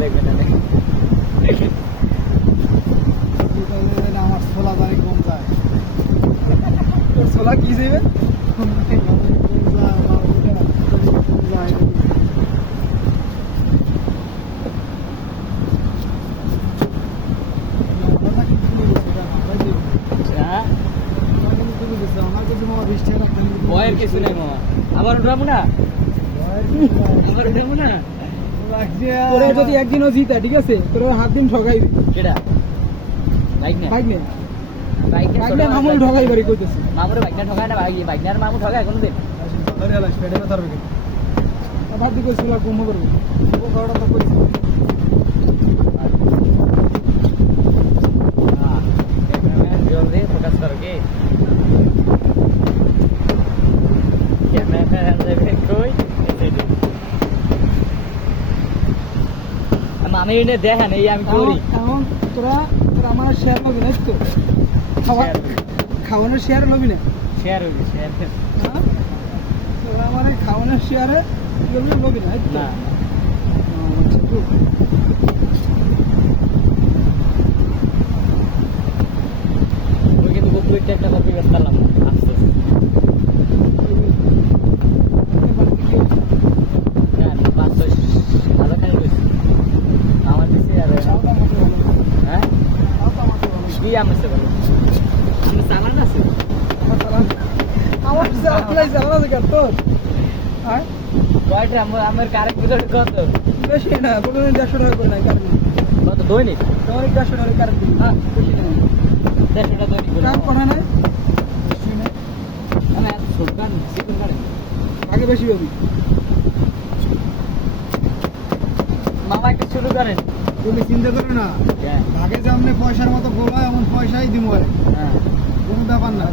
দেখবেন আমার ছোলা দাঁড়ি কম যায় ছোলা কি দেবে ভয়ের হ্যাঁ? কিছু নেই, মামা। আবার উঠাবো না? আবার উঠাবো না? তোরা যদি একদিনও জিতা ঠিক আছে? তোরা হাত দিন ঠকাইবি। কেডা? বাইক না। বাইক নে। বাইক নে মামুল ঠকাই বাড়ি করতেছে মামুর বাইক না ঠকায় না বাইক বাইক না মামু ঠকায় কোনোদিন ভাত দি কইছিল কম করব। ও কারণটা তো কইছিল আমি এনে দেখেন এই আমি করি। এখন তোরা তোরা আমার শেয়ার লবি না তো? খাওয়া খাওয়ানোর শেয়ার লবি না? শেয়ার হইবে শেয়ার হ্যাঁ? তোরা আমার খাওয়ানোর শেয়ারে লবি লবি না না। ওই কিন্তু একটা কপি করতাম আফসোস হ্যাঁ পাঁচ ছয় হাজার টাকা লইছি আমার দিছি আর হ্যাঁ কি আমছে বলো। আমি সামান আছে? আমার চালাই চালানো আছে কেন তোর? হ্যাঁ? কয়টা? আমার কারেক্ট বিল কত? বেশি না কোনো দেড়শো টাকা করে নাই কারণ কত? দৈনিক? এই দেড়শো টাকা কারণ হ্যাঁ বেশি না। দেড়শোটা দৈনিক কাম করা নাই? বেশি না মানে এত ছোট গান আগে বেশি হবি। একটু শুরু করেন তুমি চিন্তা করো না। হ্যাঁ। আগে যে আপনি পয়সার মতো বলা এমন পয়সাই দিব হ্যাঁ। কোনো ব্যাপার না।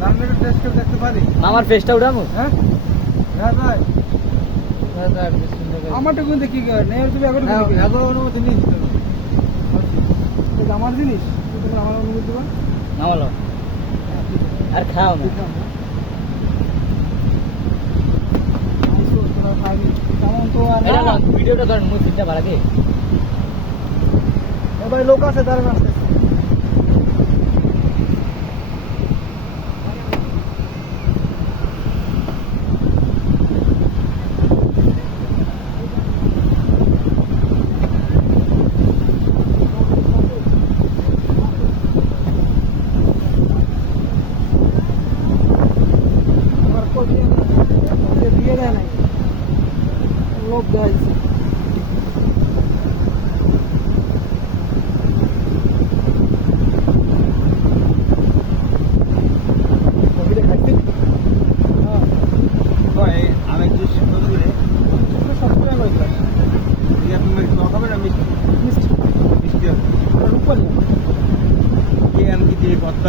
তাহলে একটু টেস্ট করে দেখতে পারি। মামার ফেসটা উঠামো হ্যাঁ? হ্যাঁ ভাই। আমার আমারটা কিন্তু কি করে নেই তুমি এখন এখন অনুমতি নিয়ে দিতে হবে আমার জিনিস? তুমি আমার অনুমতি দেবা? নামালো। আর খাও না। এটা না। না ভিডিওটা ধরেন মুখ তিনটা বাড়াকে এ ভাই লোক আছে দাঁড়ান আসতে দিয়ে ওটা রূপালি না কে আমি কি দিয়ে করতে